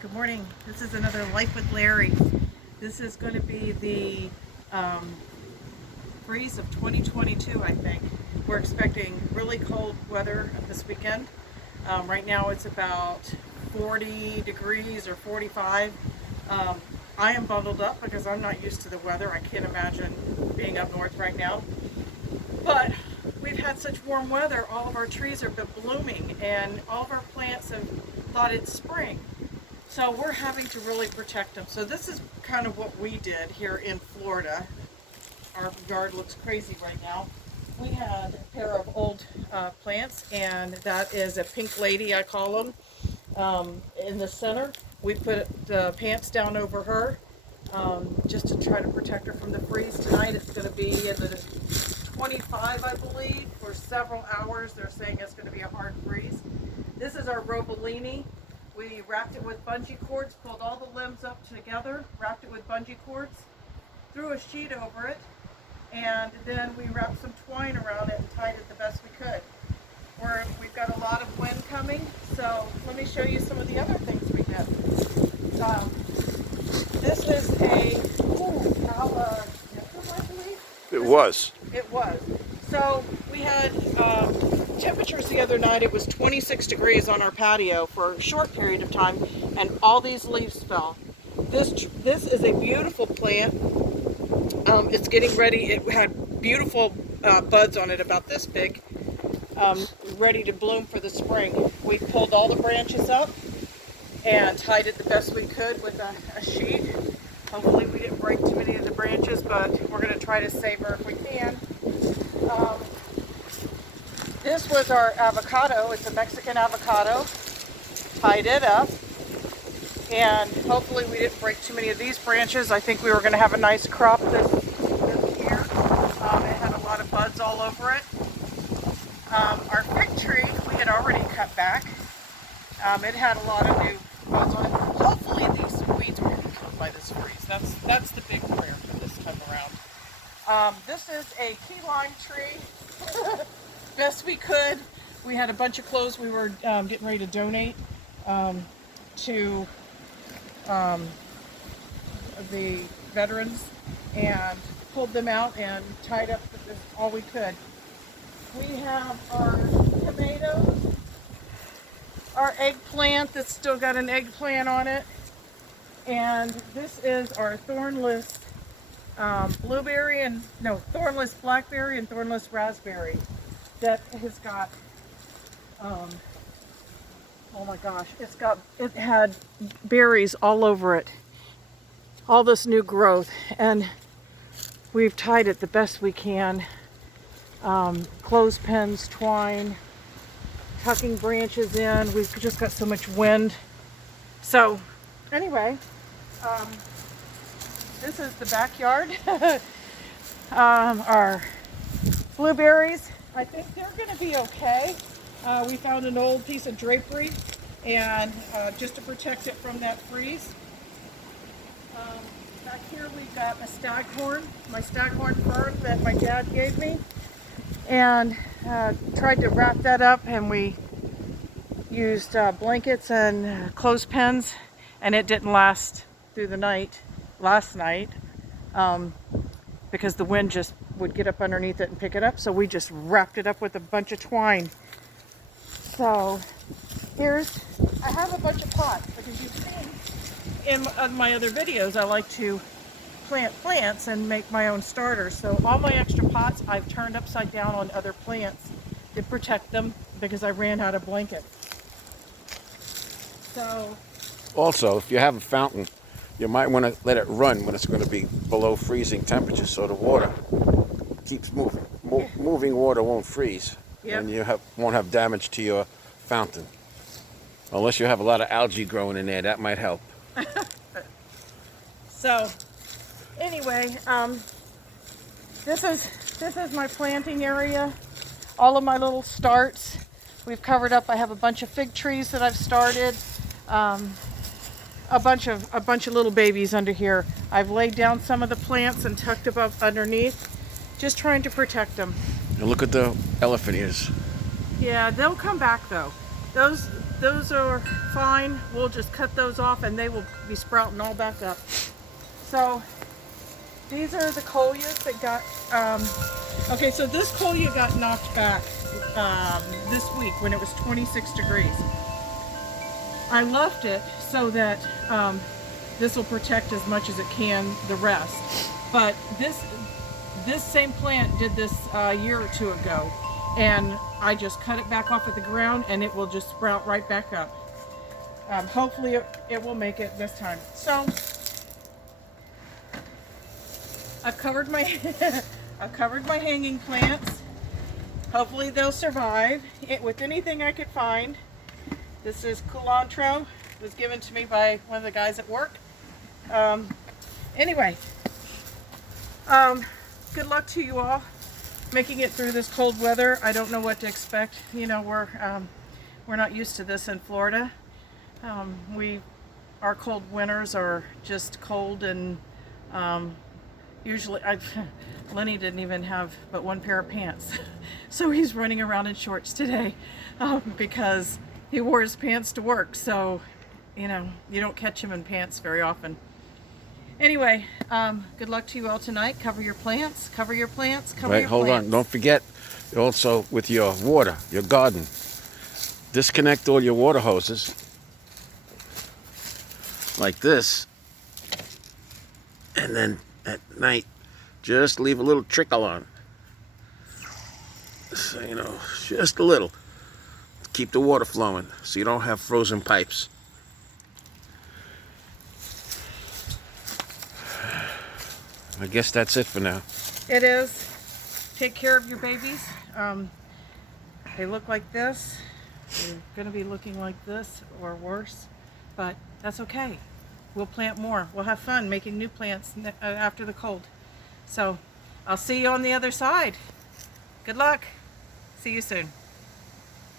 Good morning. This is another Life with Larry. This is going to be the freeze of 2022, I think. We're expecting really cold weather this weekend. Right now it's about 40 degrees or 45. I am bundled up because I'm not used to the weather. I can't imagine being up north right now. But we've had such warm weather, all of our trees have been blooming and all of our plants have thought it's spring. So we're having to really protect them. So this is kind of what we did here in Florida. Our yard looks crazy right now. We had a pair of old plants, and that is a pink lady, I call them, in the center. We put the pants down over her just to try to protect her from the freeze. Tonight it's going to be in the 25, I believe, for several hours. They're saying it's going to be a hard freeze. This is our Robolini. We wrapped it with bungee cords, pulled all the limbs up together, wrapped it with bungee cords, threw a sheet over it, and then we wrapped some twine around it and tied it the best we could. We've got a lot of wind coming, so let me show you some of the other things we did. This is a I believe. It was. It was. So we had temperatures the other night. It was 26 degrees on our patio for a short period of time, and all these leaves fell. This is a beautiful plant. It's getting ready. It had beautiful buds on it about this big, ready to bloom for the spring. We pulled all the branches up and tied it the best we could with a sheet. Hopefully we didn't break too many of the branches, but we're going to try to save her if we can. This was our avocado. It's a Mexican avocado. Tied it up, and hopefully we didn't break too many of these branches. I think we were going to have a nice crop this year. It had a lot of buds all over it. Our fig tree we had already cut back. It had a lot of new buds on it. Hopefully these weeds won't be killed by this freeze. That's the big prayer for this time around. This is a key lime tree. Best we could. We had a bunch of clothes we were getting ready to donate to the veterans, and pulled them out and tied up with this all we could. We have our tomatoes, our eggplant that's still got an eggplant on it, and this is our thornless thornless blackberry and thornless raspberry that has got oh my gosh, it had berries all over it, all this new growth, and we've tied it the best we can. Clothespins, twine, tucking branches in. We've just got so much wind. So anyway, this is the backyard. Our blueberries, I think they're going to be okay. We found an old piece of drapery, and just to protect it from that freeze. Back here we've got a staghorn, my staghorn fern that my dad gave me, and tried to wrap that up, and we used blankets and clothespins, and it didn't last through the night last night because the wind just would get up underneath it and pick it up, so we just wrapped it up with a bunch of twine. So I have a bunch of pots, because you've seen in my other videos I like to plant plants and make my own starters. So all my extra pots I've turned upside down on other plants to protect them because I ran out of blankets. So Also, if you have a fountain, you might want to let it run when it's going to be below freezing temperatures, so the water keeps moving. Moving water won't freeze, Yep. and you won't have damage to your fountain. Unless you have a lot of algae growing in there, that might help. So anyway, this is my planting area. All of my little starts we've covered up. I have a bunch of fig trees that I've started. A bunch of little babies under here. I've laid down some of the plants and tucked them up underneath, just trying to protect them. And look at the elephant ears. Yeah, they'll come back though. Those those are fine. We'll just cut those off and they will be sprouting all back up. So these are the coleus that got, okay, so this coleus got knocked back this week when it was 26 degrees. I left it so that this will protect as much as it can the rest. But this same plant did this a year or two ago, and I just cut it back off at the ground and it will just sprout right back up. Hopefully it will make it this time. So I've covered my I've covered my hanging plants. Hopefully they'll survive with anything I could find. This is culantro. It was given to me by one of the guys at work. Anyway, good luck to you all making it through this cold weather. I don't know what to expect. You know, we're not used to this in Florida. Our cold winters are just cold, and usually Lenny didn't even have but one pair of pants, so he's running around in shorts today because he wore his pants to work. So you know, you don't catch him in pants very often. Anyway, good luck to you all tonight. Cover your plants, cover your plants, cover your plants. Hold on. Don't forget also with your water, your garden, disconnect all your water hoses like this. And then at night, just leave a little trickle on. So, you know, just a little. Keep the water flowing so you don't have frozen pipes. I guess that's it for now. It is. Take care of your babies. They look like this. They're going to be looking like this or worse, but that's okay. We'll plant more. We'll have fun making new plants after the cold. So I'll see you on the other side. Good luck. See you soon.